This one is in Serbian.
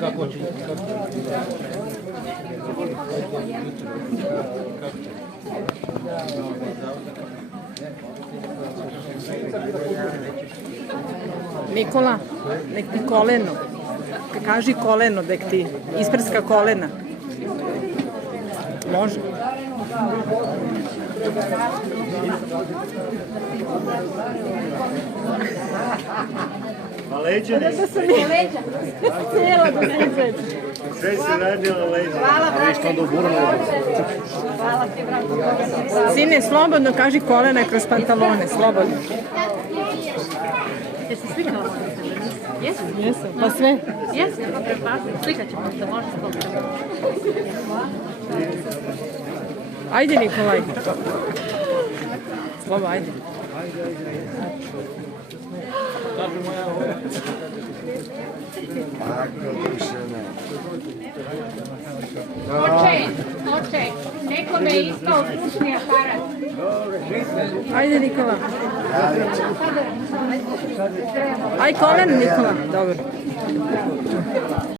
Kako će? Nikola, nek ti koleno. Kaži koleno, nek ti isprska kolena. Može. A leđa ne? Leđa. Cijela do leđa. Sve se radi na leđa. Hvala, brate. Hvala ti, brate. Sine, slobodno kaži kolena kroz pantalone, slobodno. Jesi slikala? Jesu? Jesu, pa sve. Jesu, pa prepasno. Slikat ćemo se, može slobodno. Ajde, Nikolaj. Slobo, ajde. Oče, nekome je ispao zvučni aparat. Ajde, Nikola. Aj, koleno, Nikola. Dobro.